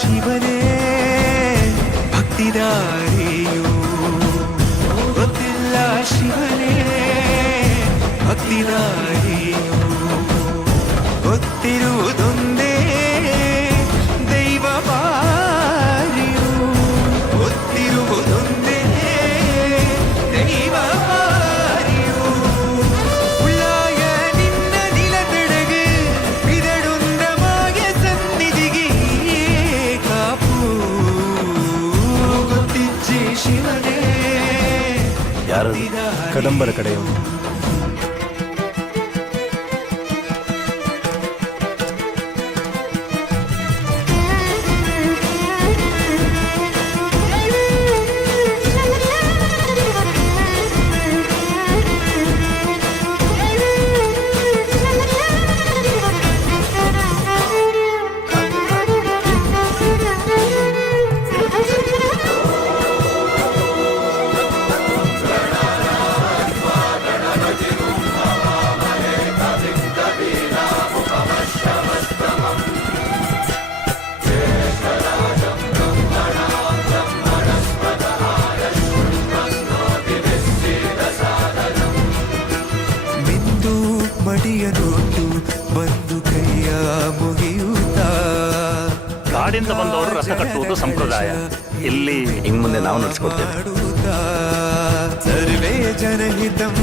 ಶಿವನೇ ಭಕ್ತಿದಾರಿಯು, ಗೊತ್ತಿಲ್ಲ ಶಿವನೇ ಭಕ್ತಿದಾರಿಯು, ಗೊತ್ತಿರುವುದೊಂದೇ ದೈವ ಬಾರಿಯು, ಗೊತ್ತಿರುವುದೊಂದೇ ದೈವ ಬಾರಿಯು. ಉಳ್ಳಾಯ ನಿನ್ನ ನಿಲತಡೆಗೆ ಬಿದಡುಂದ ಮಾಯ ಸನ್ನಿಧಿಗೆ ಕಾಪು, ಗೊತ್ತಿಜ್ಜೆ ಶಿವನೇ ಯಾರು ಕದಂಬರ ಕಡೆಯವರು. ಮಡಿಯನೊಟ್ಟು ಬಂದು ಕೈಯ ಮುಗಿಯುತ್ತ ಕಾಡಿಂದ ಬಂದವರು ರಥ ಕಟ್ಟುವುದು ಸಂಪ್ರದಾಯ. ಇಲ್ಲಿ ಇನ್ನು ಮುಂದೆ ನಾವು ನಡೆಸ್ಕೊಡ್ತೇವೆ. ಸರ್ವೇ ಜನಹಿತಂ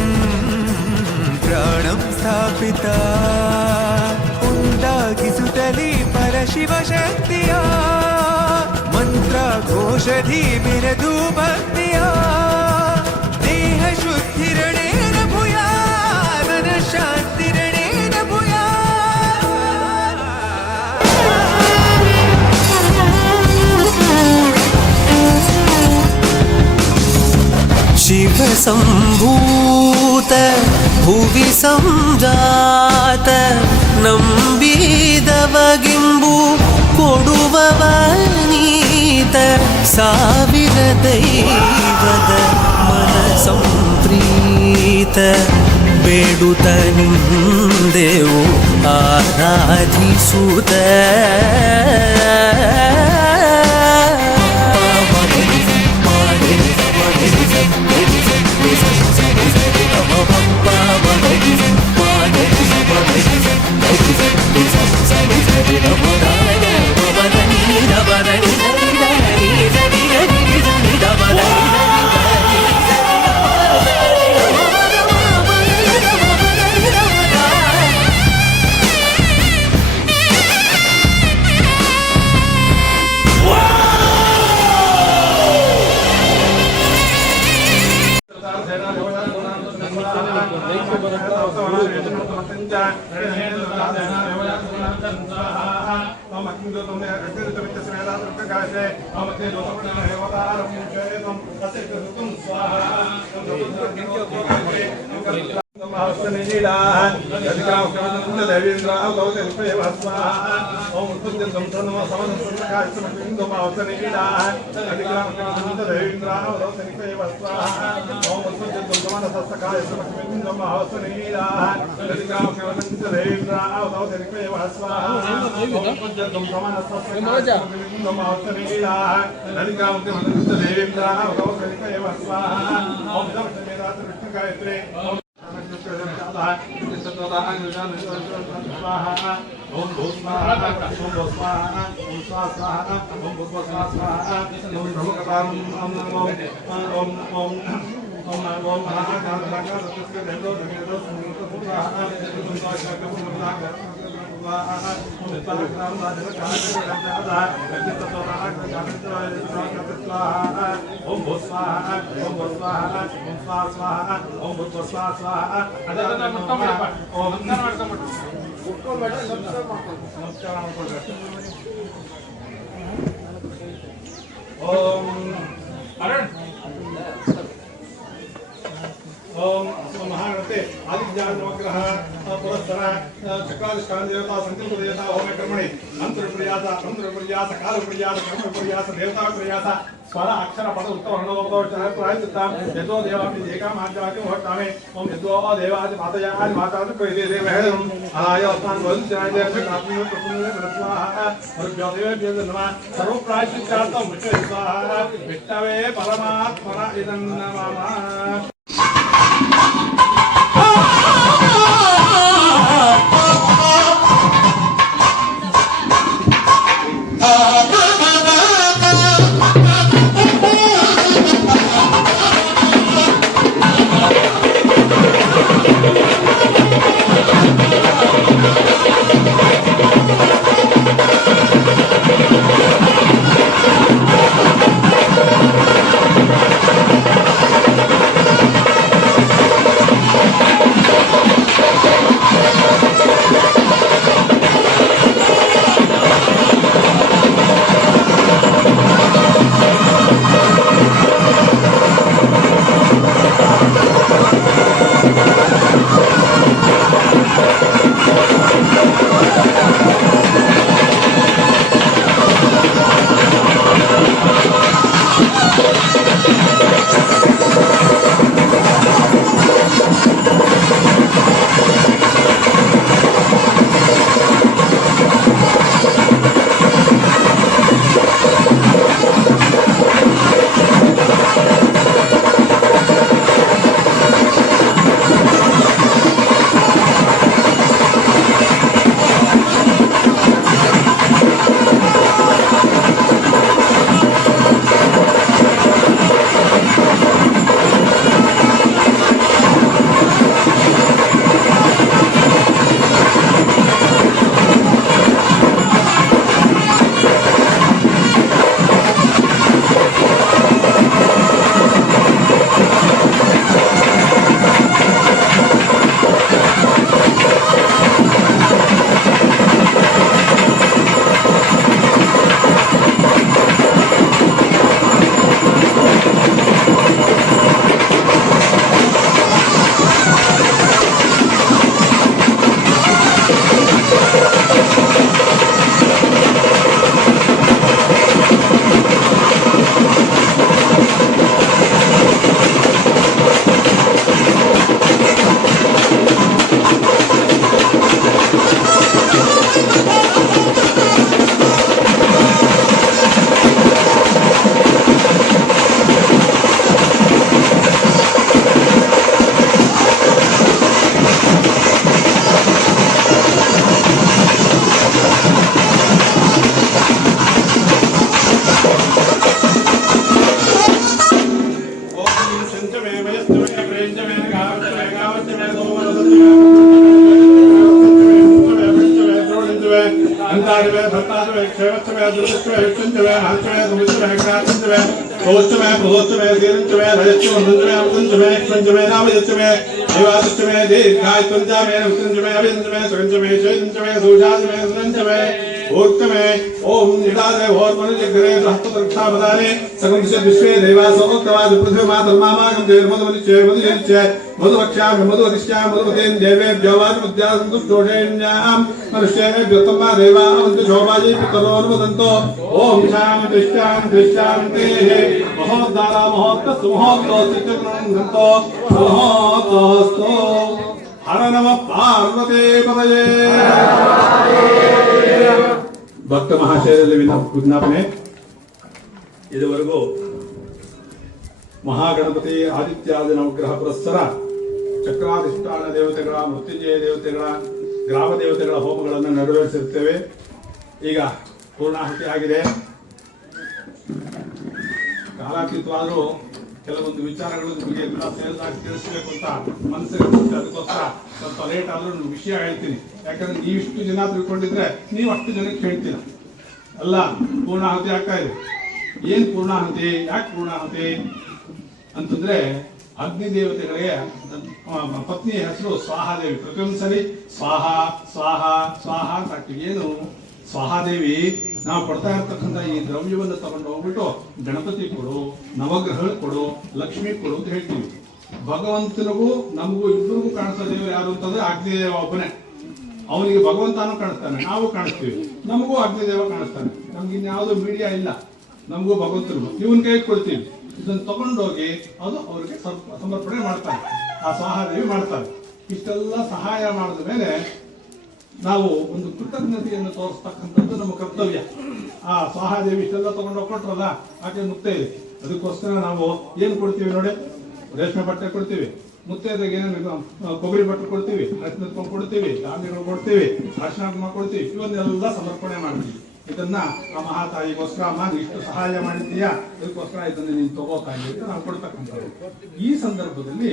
ಪ್ರಾಣಂ ಸ್ಥಾಪಿತ, ಉಂಟಾಗಿಸುತ್ತಲೇ ಪರಶಿವ ಶಕ್ತಿಯ ಮಂತ್ರ ಘೋಷಧಿ ಮೆರೆದು ಭಕ್ತಿಯ ದೇಹ ಶುದ್ಧಿರಣೇನ ಭೂಯಾ ಮನ ಶಾಂತಿರಣೇನ ಭೂಯಾ. ಶಿವ ಸಂಭೂತ ಭುವಿ ಸಂಜಾತ ನಂಬಿದವಗಿಂಬು ಕೊಡುವವನೀತ ಸಾವಿರ ದೈವದ ಮನ ಸಂಪ್ರೀತ ಬೇಡುತ್ತ ನಿಂದೆವು ಆರಾಧಿಸುತ್ತ महागणपते नवग्रह पुरस्तर चक्राधिष्ठान देवता संकल्प देवता होम कर्मणि मंत्र प्रयास काल प्रयास कर्म प्रयास देवता प्रयास स्वर अक्षर पद उत्तर हणोपदोच्चार प्रायश्चित्तं यतो देवापि एकामाद्यवाक्यं होट्टामे ओम यतो देवादि मातयादि मातादि प्रयते देवहेदं अनाय अस्मान् वदन्त्याय देवतात्मने प्रपुण्ये नमः हरभ्योदेवेभ्यो नमः सर्व प्रायश्चित्तार्थं विष्णवे स्वाहा विष्णवे परमात्मना इदं नमः ओम निडादे भोर मनुष्य ग्रे सहस्त्रक्षा बदाने सकल विश्वे देवास ओक्तवाद पृथ्वी मातर्मामागम देव मधुमनिश्चय मधुजनिश्चय मधुभक्ष्याम मधुवदिष्याम मधुमतेन देवेभ्यो वाजमुद्यां दुष्टोषेण्याम मनुष्येभ्यो तम्मा देवा अवन्तु शोभायै पितरोनुमोदन्तो ओम शान्ति शान्ति शान्तिः महोद्दारा महोत्तस्तु महोत्तोऽस्ति चक्रमन्तो महोत्तोऽस्तु हर नमः पार्वती पतये ಭಕ್ತ ಮಹಾಶಯರಲ್ಲಿ ವಿಜ್ಞಾಪನೆ. ಇದುವರೆಗೂ ಮಹಾಗಣಪತಿ ಆದಿತ್ಯಾದಿ ನವಗ್ರಹ ಪುರಸ್ಸರ ಚಕ್ರಾಧಿಷ್ಠಾನ ದೇವತೆಗಳ ಮೃತ್ಯುಂಜಯ ದೇವತೆಗಳ ಗ್ರಾಮ ದೇವತೆಗಳ ಹೋಮಗಳನ್ನು ನೆರವೇರಿಸಿರುತ್ತೇವೆ. ಈಗ ಪೂರ್ಣಾಹುತಿ ಆಗಿದೆ. ಕಾಲಾತೀತವಾದರೂ ಕೆಲವೊಂದು ವಿಚಾರಗಳು ನಿಮಗೆ ಸೇರಿದಾಗ ತಿಳಿಸಬೇಕು ಅಂತ ಮನಸ್ಸಿಗೆ ಅದಕ್ಕೋಸ್ಕರ ಸ್ವಲ್ಪ ಲೇಟ್ ಆದ್ರೂ ವಿಷಯ ಹೇಳ್ತೀನಿ. ಯಾಕಂದ್ರೆ ನೀವಿಷ್ಟು ಜನ ತಿಳ್ಕೊಂಡಿದ್ರೆ ನೀವು ಅಷ್ಟು ಜನಕ್ಕೆ ಹೇಳ್ತೀರ. ಅಲ್ಲ, ಪೂರ್ಣಾಹುತಿ ಆಗ್ತಾ ಇದೆ. ಏನ್ ಪೂರ್ಣಾಹುತಿ, ಯಾಕೆ ಪೂರ್ಣಾಹುತಿ ಅಂತಂದ್ರೆ ಅಗ್ನಿ ದೇವತೆಗಳಿಗೆ ಪತ್ನಿಯ ಹೆಸರು ಸ್ವಾಹಾದೇವಿ. ಪ್ರತಿಯೊಂದು ಸರಿ ಸ್ವಾಹ ಸ್ವಾಹ ಸ್ವಾಹ ಅಂತ ಆಗ್ತೀವಿ. ಏನು ಸ್ವಾಹಾದೇವಿ ನಾವು ಕೊಡ್ತಾ ಇರ್ತಕ್ಕಂಥ ಈ ದ್ರವ್ಯವನ್ನು ತಗೊಂಡು ಹೋಗ್ಬಿಟ್ಟು ಗಣಪತಿ ಕೊಡು, ನವಗ್ರಹಗಳು ಕೊಡು, ಲಕ್ಷ್ಮಿ ಕೊಡು ಅಂತ ಹೇಳ್ತೀವಿ. ಭಗವಂತನಿಗೂ ನಮಗೂ ಇಬ್ಬರಿಗೂ ಕಾಣಿಸೋ ದೇವರು ಯಾರು ಅಂತಂದ್ರೆ ಅಗ್ನಿದೇವ ಒಬ್ಬನೇ. ಅವನಿಗೆ ಭಗವಂತನೂ ಕಾಣಿಸ್ತಾನೆ, ನಾವು ಕಾಣಿಸ್ತೀವಿ, ನಮಗೂ ಅಗ್ನಿದೇವ ಕಾಣಿಸ್ತಾನೆ. ನಮ್ಗೆ ಇನ್ಯಾವುದೋ ಮೀಡಿಯಾ ಇಲ್ಲ, ನಮಗೂ ಭಗವಂತನಿಗೂ. ಇವನ್ ಕೈ ಕೊಡ್ತೀವಿ, ಇದನ್ನ ತಗೊಂಡೋಗಿ ಅದು ಅವ್ರಿಗೆ ಸಮರ್ಪಣೆ ಮಾಡ್ತಾರೆ, ಆ ಸ್ವಾಹಾದೇವಿ ಮಾಡ್ತಾರೆ. ಇಷ್ಟೆಲ್ಲ ಸಹಾಯ ಮಾಡಿದ ಮೇಲೆ ನಾವು ಒಂದು ಕೃತಜ್ಞತೆಯನ್ನು ತೋರಿಸ್ತಕ್ಕಂಥದ್ದು ನಮ್ಮ ಕರ್ತವ್ಯ. ಆ ಸ್ವಾಹಾದೇವಿ ಇಷ್ಟೆಲ್ಲ ತಗೊಂಡೋಗಿ ಕೊಟ್ರಲ್ಲ, ಆಕೆ ಮುತ್ತೈದೆ, ಅದಕ್ಕೋಸ್ಕರ ನಾವು ಏನು ಕೊಡ್ತೀವಿ ನೋಡಿ, ರೇಷ್ಮೆ ಬಟ್ಟೆ ಕೊಡ್ತೀವಿ, ಮುತ್ತೈದೆಗೆ ಏನೇನು ಕೊಬ್ಬರಿ ಬಟ್ಟೆ ಕೊಡ್ತೀವಿ, ಅರಿಶಿನ ಕೊಡ್ತೀವಿ, ಧಾನ್ಯಗಳು ಕೊಡ್ತೀವಿ, ಅರಿಶಿನ ಕುಂಕುಮ ಕೊಡ್ತೀವಿ, ಇವನ್ನೆಲ್ಲ ಸಮರ್ಪಣೆ ಮಾಡ್ತೀವಿ. ಇದನ್ನ ಆ ಮಹಾತಾಯಿಗೋಸ್ಕರ ಅಮ್ಮ ಇಷ್ಟು ಸಹಾಯ ಮಾಡಿದ್ದೀಯಾ, ಅದಕ್ಕೋಸ್ಕರ ಇದನ್ನ ನೀನು ತಗೋತಾಯಿ ಅಂತ ನಾವು ಕೊಡ್ತಕ್ಕಂಥದ್ದು. ಈ ಸಂದರ್ಭದಲ್ಲಿ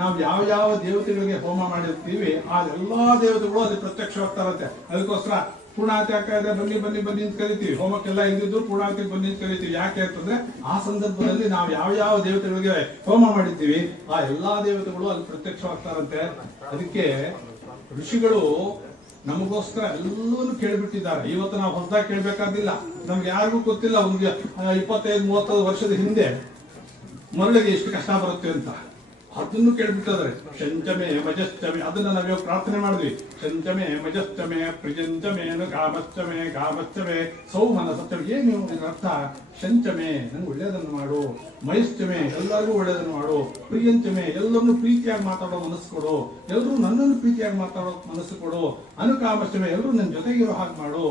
ನಾವು ಯಾವ ಯಾವ ದೇವತೆಗಳಿಗೆ ಹೋಮ ಮಾಡಿರ್ತೀವಿ ಆ ಎಲ್ಲಾ ದೇವತೆಗಳು ಅದು ಪ್ರತ್ಯಕ್ಷವಾಗ್ತಾರಂತೆ. ಅದಕ್ಕೋಸ್ಕರ ಪೂರ್ಣಾಹುತಿ ಆಗ್ತಾ ಇದೆ, ಬನ್ನಿ ಬನ್ನಿ ಬನ್ನಿ ಅಂತ ಕರಿತೀವಿ. ಹೋಮಕ್ಕೆಲ್ಲ ಇದ್ದಿದ್ದು ಪೂರ್ಣಾಹುತಿ ಬನ್ನಿ ಅಂತ ಕರಿತೀವಿ. ಯಾಕೆ ಅಂತಂದ್ರೆ ಆ ಸಂದರ್ಭದಲ್ಲಿ ನಾವು ಯಾವ ಯಾವ ದೇವತೆಗಳಿಗೆ ಹೋಮ ಮಾಡಿರ್ತೀವಿ ಆ ಎಲ್ಲಾ ದೇವತೆಗಳು ಅಲ್ಲಿ ಪ್ರತ್ಯಕ್ಷವಾಗ್ತಾರಂತೆ. ಅದಕ್ಕೆ ಋಷಿಗಳು ನಮಗೋಸ್ಕರ ಎಲ್ಲವನ್ನೂ ಕೇಳ್ಬಿಟ್ಟಿದ್ದಾರೆ. ಇವತ್ತು ನಾವು ಹೊಸದಾಗಿ ಕೇಳ್ಬೇಕಾದಿಲ್ಲ, ನಮ್ಗೆ ಯಾರಿಗೂ ಗೊತ್ತಿಲ್ಲ. ಒಂದು 25-30 ವರ್ಷದ ಹಿಂದೆ ಮರಳಿಗೆ ಎಷ್ಟು ಕಷ್ಟ ಬರುತ್ತೆ ಅಂತ ಅದನ್ನು ಕೇಳ್ಬಿಟ್ಟಿದ್ದಾರೆ. ಶಂಚಮೆ ಮಜಶ್ಚಮೆ, ಅದನ್ನ ನಾವಿವಾಗ ಪ್ರಾರ್ಥನೆ ಮಾಡಿದ್ವಿ. ಶಂಚಮೆ ಮಜಶ್ಚಮೆ ಪ್ರಿಜಂಚಮೇನು ಗಾಮಶ್ಚಮೆ ಗಾಮಶ್ಚಮೆ ಸೌಮನ ಸಪ್ತಮೆ. ಏನು ಅರ್ಥ? ಶಂಚಮೆ ನನ್ಗೆ ಒಳ್ಳೇದನ್ನು ಮಾಡು, ಮಯಶ್ಚಮೆ ಎಲ್ಲರಿಗೂ ಒಳ್ಳೇದನ್ನು ಮಾಡು, ಪ್ರಿಯಂಚಮೆ ಎಲ್ಲರನ್ನು ಪ್ರೀತಿಯಾಗಿ ಮಾತಾಡೋ ಮನಸ್ಸು ಕೊಡು, ಎಲ್ಲರೂ ನನ್ನನ್ನು ಪ್ರೀತಿಯಾಗಿ ಮಾತಾಡೋ ಮನಸ್ಸು ಕೊಡು, ಅನುಕಾಮಶ್ಚಮೆ ಎಲ್ಲರೂ ನನ್ನ ಜೊತೆಗಿರೋ ಹಾಗೆ ಮಾಡು.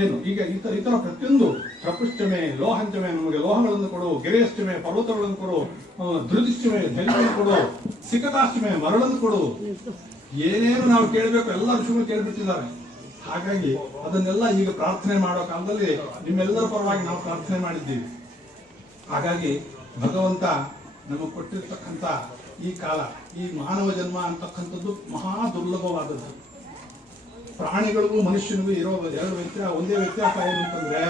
ಏನು ಈಗ ಈ ತರ ಪ್ರತಿಯೊಂದು ಪ್ರಪುಷ್ಟಮೆ ಲೋಹಂಚಮೆ ನಮಗೆ ಲೋಹಗಳನ್ನು ಕೊಡು, ಗಿರೇಷ್ಟಮೆ ಪರ್ವತಗಳನ್ನು ಕೊಡು, ಧೃತಿಷ್ಠಮೆ ಧೈರ್ಯವನ್ನು ಕೊಡು, ಸಿಕತಾಷ್ಟಮೆ ಮರಳನ್ನು ಕೊಡು. ಏನೇನು ನಾವು ಕೇಳಬೇಕು ಎಲ್ಲ ಋಷಿಗಳು ಕೇಳ್ಬಿಟ್ಟಿದ್ದಾರೆ. ಹಾಗಾಗಿ ಅದನ್ನೆಲ್ಲ ಈಗ ಪ್ರಾರ್ಥನೆ ಮಾಡೋ ಕಾಲದಲ್ಲಿ ನಿಮ್ಮೆಲ್ಲರ ಪರವಾಗಿ ನಾವು ಪ್ರಾರ್ಥನೆ ಮಾಡಿದ್ದೀವಿ. ಹಾಗಾಗಿ ಭಗವಂತ ನಮಗೆ ಕೊಟ್ಟಿರ್ತಕ್ಕಂಥ ಈ ಕಾಲ, ಈ ಮಾನವ ಜನ್ಮ ಅಂತಕ್ಕಂಥದ್ದು ಮಹಾ ದುರ್ಲಭವಾದದ್ದು. ಪ್ರಾಣಿಗಳಿಗೂ ಮನುಷ್ಯನಿಗೂ ಇರೋ ಒಂದೇ ವ್ಯತ್ಯಾಸ ಏನು ಅಂತಂದ್ರೆ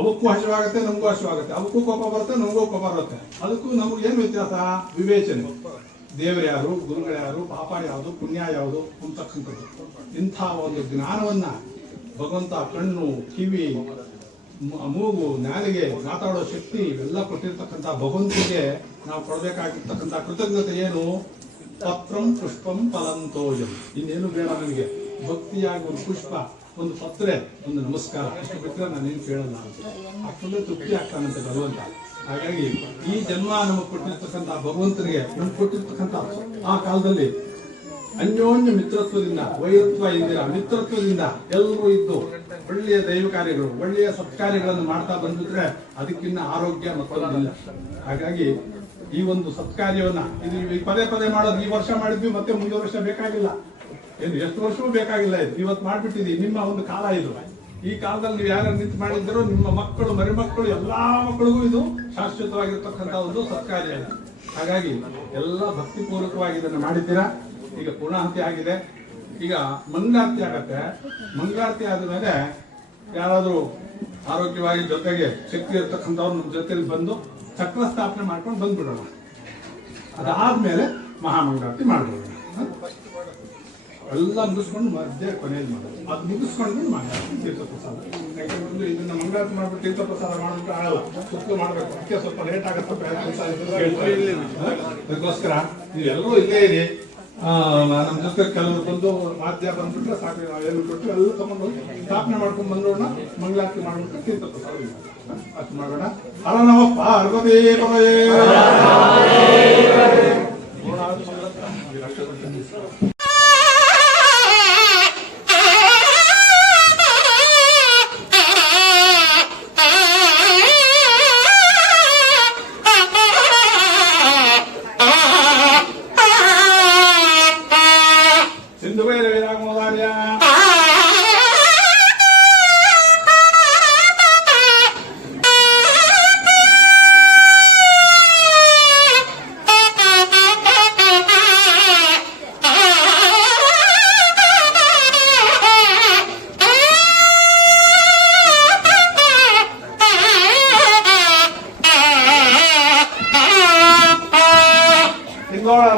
ಅವಕ್ಕೂ ಹಸಿವಾಗುತ್ತೆ, ನಮಗೂ ಹಸಿವಾಗುತ್ತೆ, ಅವಕ್ಕೂ ಕೋಪ ಬರುತ್ತೆ, ನಮಗೂ ಕೋಪ ಬರುತ್ತೆ. ಅದಕ್ಕೂ ನಮ್ಗೆ ಏನು ವ್ಯತ್ಯಾಸ? ವಿವೇಚನೆ. ದೇವರು ಯಾರು, ಗುರುಗಳು ಯಾರು, ಪಾಪ ಯಾವುದು, ಪುಣ್ಯ ಯಾವುದು ಅಂತಕ್ಕಂಥದ್ದು. ಇಂಥ ಒಂದು ಜ್ಞಾನವನ್ನ ಭಗವಂತ ಕಣ್ಣು, ಕಿವಿ, ಮೂಗು, ನಾಲಿಗೆ, ಮಾತಾಡೋ ಶಕ್ತಿ ಇವೆಲ್ಲ ಕೊಟ್ಟಿರ್ತಕ್ಕಂಥ ಭಗವಂತನಿಗೆ ನಾವು ಕೊಡಬೇಕಾಗಿರ್ತಕ್ಕಂಥ ಕೃತಜ್ಞತೆ ಏನು? ಪತ್ರಂ ಪುಷ್ಪಂ ಫಲಂತೋಯಂ. ಇನ್ನೇನು ಬೇಡ ನನಗೆ. ಭಕ್ತಿಯಾಗಿ ಒಂದು ಪುಷ್ಪ, ಒಂದು ಪತ್ರೆ, ಒಂದು ನಮಸ್ಕಾರ, ಅಷ್ಟು ಬಿಟ್ಟರೆ ನಾನೇನು ಕೇಳಲ್ಲ. ಅಷ್ಟೊಂದೇ ತೃಪ್ತಿ ಆಗ್ತಾನಂತೆ ಭಗವಂತ. ಹಾಗಾಗಿ ಈ ಜನ್ಮ ನಮಗೆ ಕೊಟ್ಟಿರ್ತಕ್ಕಂಥ ಭಗವಂತನಿಗೆ ನಮ್ಗೆ ಕೊಟ್ಟಿರ್ತಕ್ಕಂಥ ಆ ಕಾಲದಲ್ಲಿ ಅನ್ಯೋನ್ಯ ಮಿತ್ರತ್ವದಿಂದ, ವೈರತ್ವ ಇಂದಿರ ಮಿತ್ರತ್ವದಿಂದ ಎಲ್ಲರೂ ಇದ್ದು ಒಳ್ಳೆಯ ದೈವ ಕಾರ್ಯಗಳು, ಒಳ್ಳೆಯ ಸತ್ಕಾರ್ಯಗಳನ್ನು ಮಾಡ್ತಾ ಬಂದಿದ್ರೆ ಅದಕ್ಕಿನ್ನ ಆರೋಗ್ಯ ಮತ್ತೊಂದಿಲ್ಲ. ಹಾಗಾಗಿ ಈ ಒಂದು ಸತ್ಕಾರ್ಯವನ್ನ ಇದು ಪದೇ ಪದೇ ಮಾಡೋದು. ಈ ವರ್ಷ ಮಾಡಿದ್ವಿ, ಮತ್ತೆ ಮುಂದಿನ ವರ್ಷ ಬೇಕಾಗಿಲ್ಲ, ಏನು ಎಷ್ಟು ವರ್ಷವೂ ಬೇಕಾಗಿಲ್ಲ. ಇದು ಇವತ್ತು ಮಾಡ್ಬಿಟ್ಟಿದ್ದೀವಿ. ನಿಮ್ಮ ಒಂದು ಕಾಲ ಇದು. ಈ ಕಾಲದಲ್ಲಿ ನೀವು ಯಾರು ನಿಂತು ಮಾಡಿದ್ದೀರೋ ನಿಮ್ಮ ಮಕ್ಕಳು, ಮರಿಮಕ್ಕಳು, ಎಲ್ಲಾ ಮಕ್ಕಳಿಗೂ ಇದು ಶಾಶ್ವತವಾಗಿರ್ತಕ್ಕಂಥ ಒಂದು ಸತ್ಕಾರ್ಯ. ಹಾಗಾಗಿ ಎಲ್ಲ ಭಕ್ತಿಪೂರ್ವಕವಾಗಿ ಇದನ್ನು ಮಾಡಿದ್ದೀರಾ. ಈಗ ಪೂರ್ಣಾಹುತಿ ಆಗಿದೆ, ಈಗ ಮಂಗಳಾರತಿ ಆಗತ್ತೆ. ಮಂಗಳಾರತಿ ಆದ್ಮೇಲೆ ಯಾರಾದ್ರೂ ಆರೋಗ್ಯವಾಗಿ ಜೊತೆಗೆ ಶಕ್ತಿ ಇರ್ತಕ್ಕಂಥವ್ರು ನಮ್ಮ ಜೊತೆಲಿ ಬಂದು ಚಕ್ರ ಸ್ಥಾಪನೆ ಮಾಡ್ಕೊಂಡು ಬಂದ್ಬಿಡೋಣ. ಅದಾದ್ಮೇಲೆ ಮಹಾಮಂಗಳಾರತಿ ಮಾಡ್ಬೋಣ. ಎಲ್ಲ ಮುಗಿಸ್ಕೊಂಡು ಮಧ್ಯೆ ಕೊನೆಯಲ್ಲಿ ಮಾಡೋದು. ಅದು ಮುಗಿಸ್ಕೊಂಡು ಮಂಗಳಾರತಿ ತೀರ್ಥ ಪ್ರಸಾದ. ಯಾಕಂದ್ರೆ ಇದನ್ನ ಮಂಗಳಾರತಿ ಮಾಡ್ಬಿಟ್ಟು ತೀರ್ಥ ಪ್ರಸಾದ ಮಾಡ್ಬಿಟ್ಟು ಆಗಲ್ಲ, ಸುತ್ತಲೂ ಮಾಡ್ಬೇಕು. ಅದಕ್ಕೆ ಸ್ವಲ್ಪ ಲೇಟ್ ಆಗುತ್ತೆ. ಅದಕ್ಕೋಸ್ಕರ ನೀವೆಲ್ಲರೂ ಇಲ್ಲೇ ಇರಿ. ನಮ್ಮ ಜೊತೆ ಕೆಲವರು ಬಂದು ವಾದ್ಯ ಬಂದ್ಬಿಟ್ರೆ ಸಾಕು. ನಾವೇನು ಕೊಟ್ಟು ಎಲ್ಲ ತಗೊಂಡು ಸ್ಥಾಪನೆ ಮಾಡ್ಕೊಂಡು ಬಂದೋಣ. ಮಂಗಳಾರತಿ ಮಾಡ್ಬಿಟ್ಟು ತೀರ್ಥ ಪ್ರಸಾದ ಅಷ್ಟು ಮಾಡೋಣ. ಹರ ನಮಃ ಪಾರ್ವತಿ ಪತಯೇ.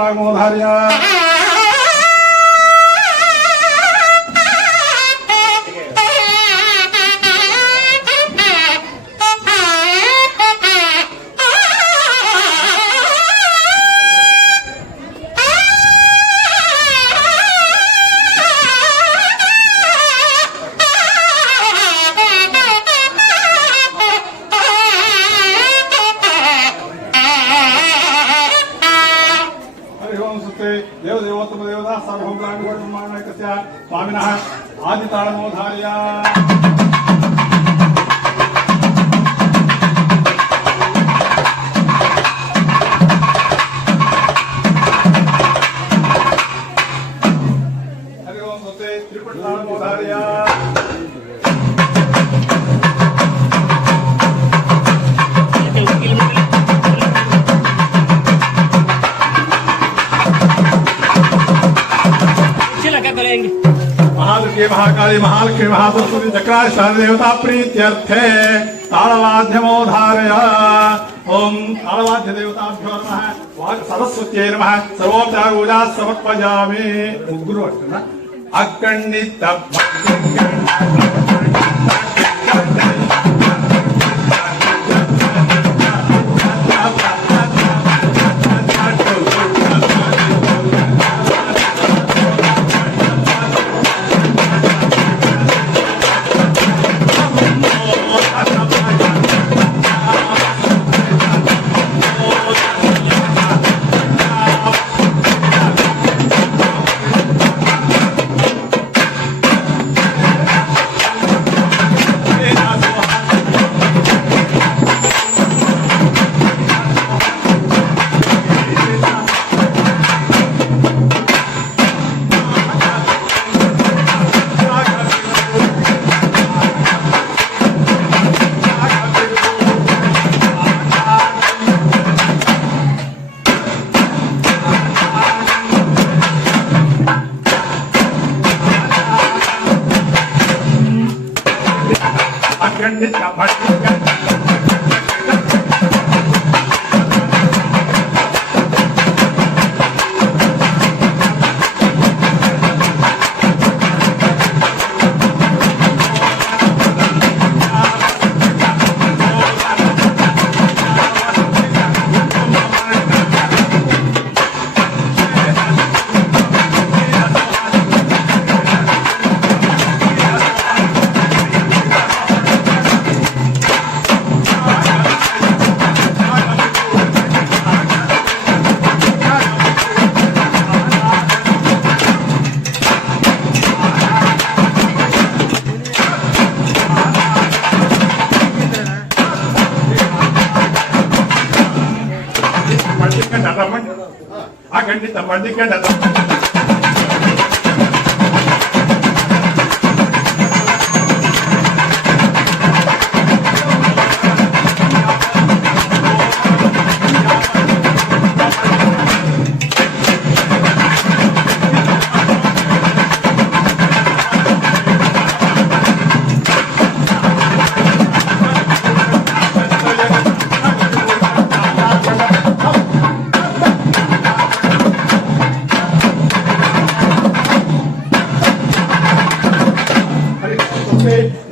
ರಾಘವೋಧಾರ್ಯ हरि ओम सुते देवदेवोत्तम देवता सार्वभौमराजगुरुब्रह्मण्यस्य स्वामिनः आदिताळमोधार्य हरि ओम सुते त्रिपुटाळमोधार्य महालक्ष्मी महाकाली महालक्ष्मी महासरस्वती चक्राश्वान देवता प्रीत्यर्थे तालवाद्यमोधारय ओम तालवाद्य देवताभ्यो नमः वाक् सरस्वत्यै नमः सर्वोपचार पूजा समर्पयामि मुग्गुरु अष्टना अखंडित अखंडित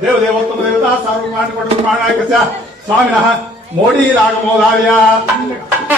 देवदेवोत्तम देवता सार्वभौमराजगुरुब्रह्मण्यस्य स्वामिनः मोडी रागमोधार्य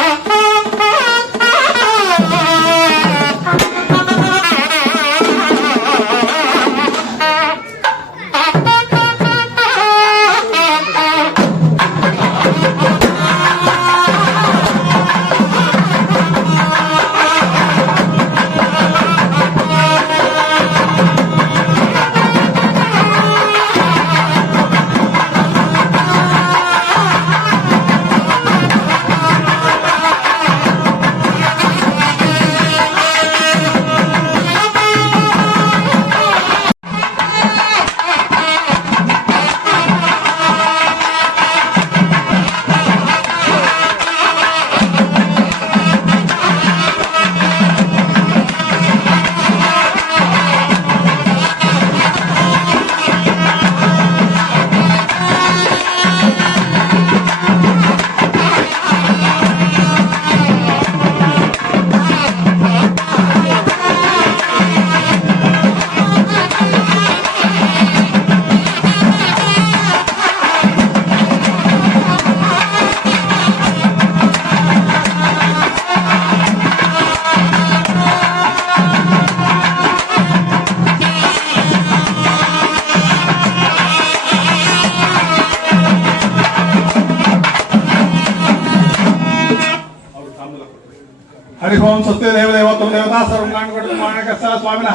ಪೂಜ್ಯ ದೇವದೇವತ್ವ ದೇವತಾ ಸರ್ವಂಗಾಂಡ ಮಾಣಕ ಸ್ವಾಮಿನ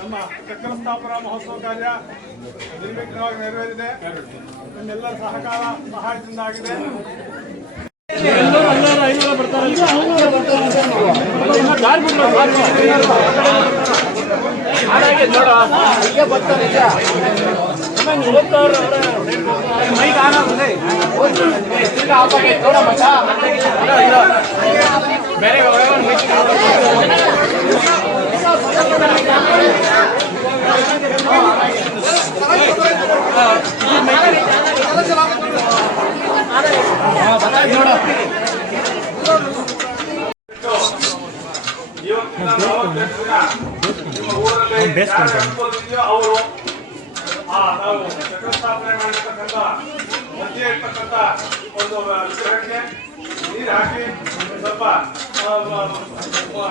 ನಮ್ಮ ಚಕ್ರ ಸ್ಥಾಪನಾ ಮಹೋತ್ಸವ ಕಾರ್ಯ ನಿರ್ವಿಘ್ನವಾಗಿ ನೆರವೇರಿದೆ. ನಿಮ್ಮೆಲ್ಲರ ಸಹಕಾರ ಸಹಾಯದಿಂದ ಆಗಿದೆ. ಅವರು ನಾವು ಚಕ್ರ ಸ್ಥಾಪನೆ ಮಾಡಿರ್ತಕ್ಕಂಥ ಮಧ್ಯೆ ಇರ್ತಕ್ಕಂಥ ಒಂದು ವಿಗ್ರಹಕ್ಕೆ ನೀರು ಹಾಕಿ ಸ್ವಲ್ಪ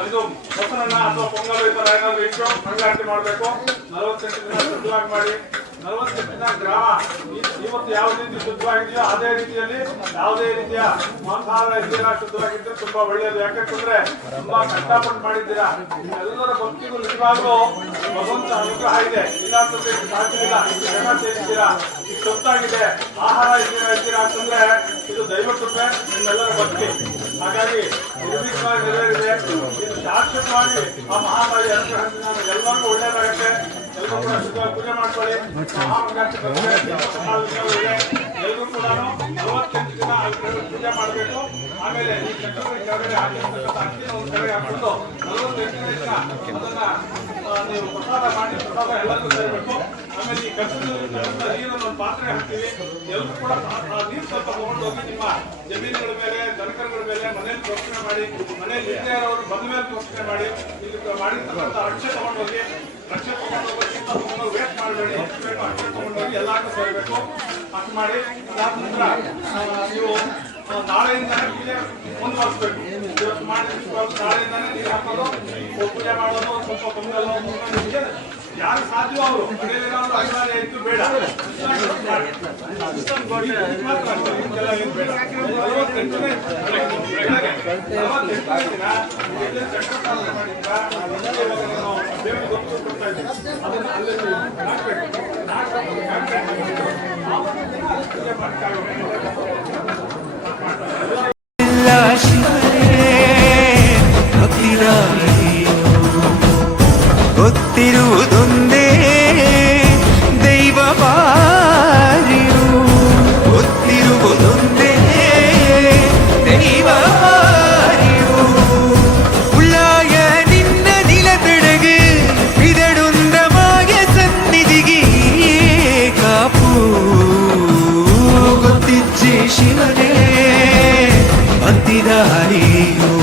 ಇದು ಮೊಸರನ್ನ ಅಥವಾ ಪೊಂಗಲ್ ಈ ತರ ಏನಾದ್ರು ಇಟ್ಟು ಮಂಗಳಾರತಿ ಮಾಡಬೇಕು. 48 ದಿನ ಶುದ್ಧವಾಗಿ ಮಾಡಿ. 48 ದಿನ ಗ್ರಾಮ ಇವತ್ತು ಯಾವ ರೀತಿ ಶುದ್ಧವಾಗಿದೆಯೋ ಅದೇ ರೀತಿಯಲ್ಲಿ ಯಾವುದೇ ರೀತಿಯ ಮಾಂಸಾಹಾರ ಇದ್ದೀರಾ ಶುದ್ಧವಾಗಿದ್ರೆ ತುಂಬಾ ಒಳ್ಳೆಯದು. ಯಾಕಂತಂದ್ರೆ ತುಂಬಾ ಕಷ್ಟಪಟ್ಟು ಮಾಡಿದ್ದೀರಾ. ಎಲ್ಲರ ಭಕ್ತಿಗೂ ನಿಜವಾಗ್ಲೂ ಭಗವಂತ ಅನುಗ್ರಹ ಇದೆ. ಇಲ್ಲಾಂತಂದ್ರೆ ಸಾಧ್ಯವಿಲ್ಲ. ಇಷ್ಟು ಜನ ಸೇರಿದ್ದೀರಾ, ಇಷ್ಟು ಸೊತ್ತಾಗಿದೆ, ಆಹಾರ ಇದ್ದೀರಾ ಅಂತಂದ್ರೆ ಇದು ದೈವ ಕೃಪೆ, ನಿಮ್ಮೆಲ್ಲರ ಭಕ್ತಿ. ಹಾಗಾಗಿ ನಿರ್ವಿಘ್ನವಾಗಿ ನೆರವೇರಿದೆ. ಇದು ಶಾಶ್ವತವಾಗಿ ಆ ಮಹಾಮಾರಿ ಅನುಗ್ರಹದಿಂದ ಎಲ್ಲರಿಗೂ ಒಳ್ಳೆಯದಾಗುತ್ತೆ. ಎಲ್ಲರೂ ಕೂಡ ಶುದ್ಧವಾಗಿ ಪೂಜೆ ಮಾಡ್ಕೊಳ್ಳಿ. ಎಲ್ಲರೂ ಕೂಡ 48 ದಿನ ಪೂಜೆ ಮಾಡಬೇಕು. ಆಮೇಲೆ ಈ ಚಕ್ರದ ಕೆಳಗಡೆ ಹಾಕಿರ್ತಕ್ಕಂಥ ಅಕ್ಕಿನ ಒಂದು ಕಡೆಗೆ ಹಾಕೊಂಡು 48 ದಿನ ಅದನ್ನ ನೀವು ಪ್ರಸಾದ ಮಾಡಿ ಪ್ರಸಾದ ಎಲ್ಲರಿಗೂ ಸೇರಬೇಕು. ಆಮೇಲೆ ಈ ಕಸದ ನೀರನ್ನು ಒಂದು ಪಾತ್ರೆ ಹಾಕ್ತೀವಿ. ಎಲ್ಲರೂ ಕೂಡ ನೀರು ಸ್ವಲ್ಪ ತಗೊಂಡು ಹೋಗಿ ನಿಮ್ಮ ಜಮೀನುಗಳ ಮೇಲೆ, ದನಕರುಗಳ ಮೇಲೆ ಮನೆಯಲ್ಲಿ ಪ್ರೋಕ್ಷಣೆ ಮಾಡಿ. ಮನೆಯಲ್ಲಿ ಇಲ್ಲದೆ ಇರೋರು ಬಂದ ಮೇಲೆ ಪ್ರೋಕ್ಷಣೆ ಮಾಡಿ. ಇಲ್ಲಿ ಮಾಡಿರ್ತಕ್ಕಂಥ ರಕ್ಷೆ ತಗೊಂಡು ಹೋಗಿ. ರಕ್ಷೆ ತಗೊಂಡು ಹೋಗಿ ವೇಸ್ಟ್ ಮಾಡಬೇಡಿ. ಎಷ್ಟು ಬೇಕು ಅಷ್ಟು ತಗೊಂಡು ಹೋಗಿ ಎಲ್ಲಾರ್ಗೂ ಸೇರಬೇಕು. ಅಷ್ಟು ಮಾಡಿ ಅದಾದ ನಂತರ ನೀವು ನಾಳೆಯಿಂದಾನೇ ಪೂಜೆ ಮುಂದುವರಿಸಬೇಕು. ಇವತ್ತು ಮಾಡಿ ನಾಳೆಯಿಂದಾನೇ ನೀರು ಹಾಕೋದು, ಪೂಜೆ ಮಾಡೋದು, ಸ್ವಲ್ಪ ಪೊಂಗಲ್ ಯಾರು ಸಾಧ್ಯವೋ ಅವರು ಮನೆಯಲ್ಲೇನಾದ್ರು ಅನಿವಾರ್ಯ ಇತ್ತು ಬೇಡ. ಬೇಡ 48 ದಿನ ಚಕ್ರಸ್ಥಾಪನೆ ಮಾಡಿದ್ರ ದೇವರಿಗೆ ಗೊತ್ತು ಕೊಡ್ತಾ ಇದ್ದೀವಿ. ಅದನ್ನು ಅಲ್ಲೇ ಹಾಕ್ಬೇಕು. ಪೂಜೆ ಗೊತ್ತಿರುವುದೊಂದೇ ದೈವ ಬಾರಿಯು, ಗೊತ್ತಿರುವುದೊಂದೇ ದೈವ ಬಾರಿಯು. ಉಳ್ಳಾಯ ನಿನ್ನ ನಿಲತಡೆಗೆ ಇದಡೊಂದಮಾಯ ಸನ್ನಿಧಿಗೆ ಕಾಪು. ಗೊತ್ತಿಜ್ಜೆ ಶಿವನೇ ಅಂತಿದಾರಿಯು.